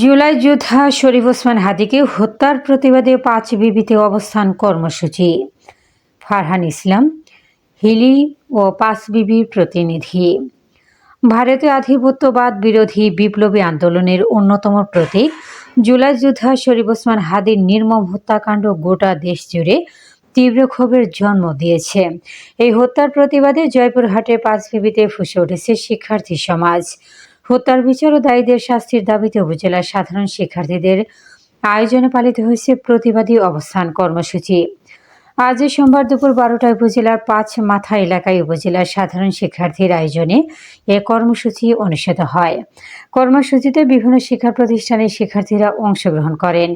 জুলাই যোদ্ধা শরীফ ওসমান হাদীকে হত্যার প্রতিবাদে ৫ বিবিতে অবস্থান কর্মসূচি। ফারহান ইসলাম, হিলি ও ৫ বিবির প্রতিনিধি। ভারতীয় আধিপত্যবাদ বিরোধী বিপ্লবী আন্দোলনের অন্যতম প্রতীক জুলাই যোদ্ধা শরীফ ওসমান হাদীর নির্মম হত্যাকাণ্ড গোটা দেশ জুড়ে তীব্র ক্ষোভের জন্ম দিয়েছে। এই হত্যার প্রতিবাদে জয়পুরহাটের ৫ বিবিতে ফুঁসে উঠেছে শিক্ষার্থী সমাজ। হত্যার বিচার ও দায়ীদের শাস্তির দাবিতে উপজেলার সাধারণ শিক্ষার্থীদের আয়োজনে পালিত হয়েছে প্রতিবাদী অবস্থান কর্মসূচি। আজ সোমবার দুপুর ১২টায় উপজেলার ৫ মাথা এলাকায় উপজেলার সাধারণ শিক্ষার্থীর আয়োজনে এ কর্মসূচি অনুষ্ঠিত হয়। কর্মসূচিতে বিভিন্ন শিক্ষা প্রতিষ্ঠানের শিক্ষার্থীরা অংশগ্রহণ করেন।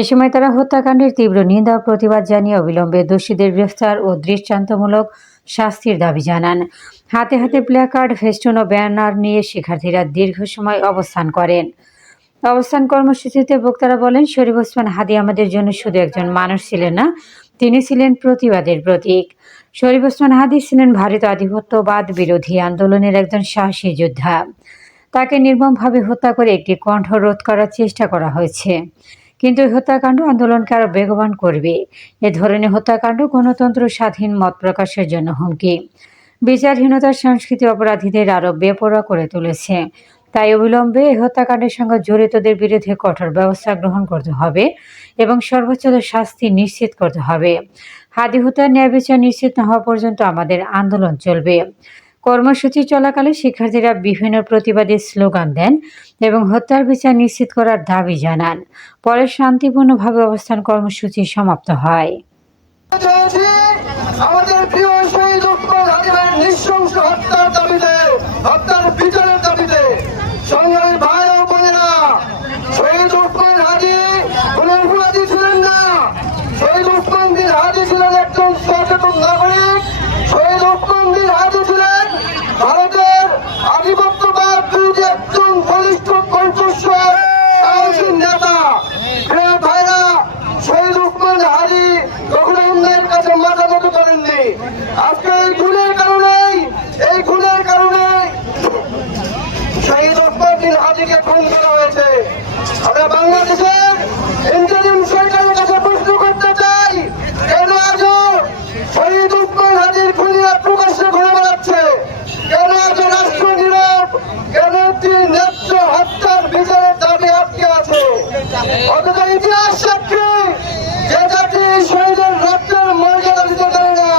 এ সময় তারা হত্যাকাণ্ডের তীব্র নিন্দা ও প্রতিবাদ জানিয়ে অবিলম্বে দোষীদের গ্রেফতার ও দৃষ্টান্তমূলক শাস্তির দাবি জানান। হাতে হাতে প্ল্যাকার্ড, ফেস্টুন ও ব্যানার নিয়ে শিক্ষার্থীরা দীর্ঘ সময় অবস্থান করেন। অবস্থান কর্মসূচিতে বক্তারা বলেন, শরীফ ওসমান হাদী আমাদের জন্য শুধু একজন মানুষ ছিলেন না, তিনি ছিলেন প্রতিবাদের প্রতীক। শরীফ ওসমান হাদী ছিলেন ভারতীয় আধিপত্যবাদ বিরোধী আন্দোলনের একজন সাহসী যোদ্ধা। তাকে নির্মমভাবে হত্যা করে একটি কণ্ঠ রোধ করার চেষ্টা করা হয়েছে, কিন্তু এই হত্যাকাণ্ড আন্দোলনকে আরও বেগবান করবে। এ ধরনের হত্যাকাণ্ড গণতন্ত্র, স্বাধীন মত প্রকাশের জন্য হুমকি। বিচারহীনতার সংস্কৃতি অপরাধীদের আরও বেপরোয়া করে তুলেছে। তাই অবিলম্বে এই হত্যাকাণ্ডের সঙ্গে জড়িতদের বিরুদ্ধে কঠোর ব্যবস্থা গ্রহণ করতে হবে এবং সর্বোচ্চ শাস্তি নিশ্চিত করতে হবে। হাদী হত্যার ন্যায় বিচার নিশ্চিত না হওয়া পর্যন্ত আমাদের আন্দোলন চলবে। কর্মসূচি চলাকালে শিক্ষার্থীরা বিভিন্ন প্রতিবাদী স্লোগান দেন এবং হত্যার বিচার নিশ্চিত করার দাবি জানান। পরে শান্তিপূর্ণভাবে অবস্থান কর্মসূচি সমাপ্ত হয়। আমাদের প্রিয় শহীদ ওসমান হাদীর নৃশংস হত্যার দাবিতে, হত্যার বিচারের দাবিতে সংগ্রামী ভাই ও বোনেরা, শহীদ ওসমান হাদী খুনের অপরাধী ছিলেন না। শহীদ ওসমান হাদী ছিলেন একজন সচেতন নাগরিক। শহীদ ওসমান হাদী ছিলেন ভারতের আধিপত্যবাদ বিরোধী একজন বলিষ্ঠ কণ্ঠস্বর, সাহসী নেতা। প্রিয় ভাইরা, শহীদ ওসমান হাদী কখনো অন্যের কাছে মাথা নত করেননি। আজকে এই খুনের কারণে শহীদ ওসমান হাদীকে খুন করা হয়েছে। আমরা বাংলাদেশের ইন্টারিম সরকারের কাছে প্রশ্ন করতে চাই, কেন আজও শহীদ ওসমান হাদীর খুনিরা প্রকাশ্যে ঘুরে বেড়াচ্ছে? কেন আজও রাষ্ট্র নীরব? কেন একটি ন্যায্য হত্যার বিচারের দাবি আটকে আছে? অথচ ইতিহাস সাক্ষী, যে জাতি শহীদের রক্তের মর্যাদা দিতে পারে না,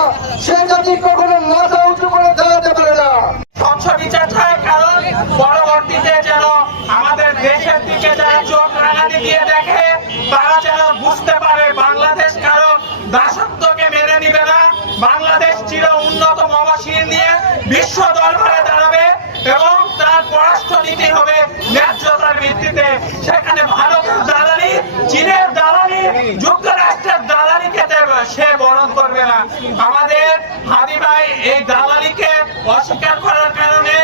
সে জাতি কখনো মাথা উঁচু করে দাঁড়াতে পারে না। স্বচ্ছ বিচার চায়, কারণ পরবর্তীতে যেন আমাদের দেশের দিকে যারা চোখ রাঙানি দিয়ে দেখে, তারা যেন বুঝতে পারে বাংলাদেশ কারো দাসত্বকে মেনে নিবে না। বাংলাদেশ চির উন্নত মবাসীন নিয়ে বিশ্ব দরবারে দাঁড়াবে এবং তার পররাষ্ট্রনীতি হবে ন্যায্যতার ভিত্তিতে। সেখানে ভারতের দালালি, চীনের দালালি, যুক্তরাষ্ট্রের দালালিকে সে বরণ করবে না। আমাদের হাদী ভাই এই দালালিকে অস্বীকার করার কারণে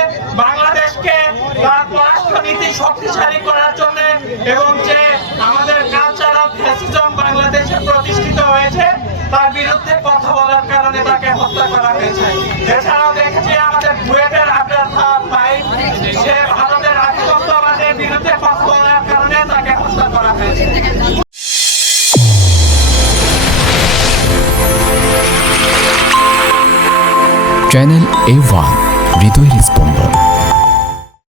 বাংলাদেশকে তার পররাষ্ট্রনীতি শক্তিশালী করার জন্য এবং যে আমাদের কালচার অফ ফ্যাসিজম বাংলাদেশে প্রতিষ্ঠিত হয়েছে তার বিরুদ্ধে কথা বলার কারণে তাকে হত্যা করা হয়েছে। এছাড়াও দেখেছি আমাদের বুয়েটের আবরার ভাই, সে ভারতের আধিপত্যবাদের বিরুদ্ধে কথা বলার কারণে তাকে হত্যা করা হয়েছে। চ্যানেল A1 হৃদয়ের স্পন্দন।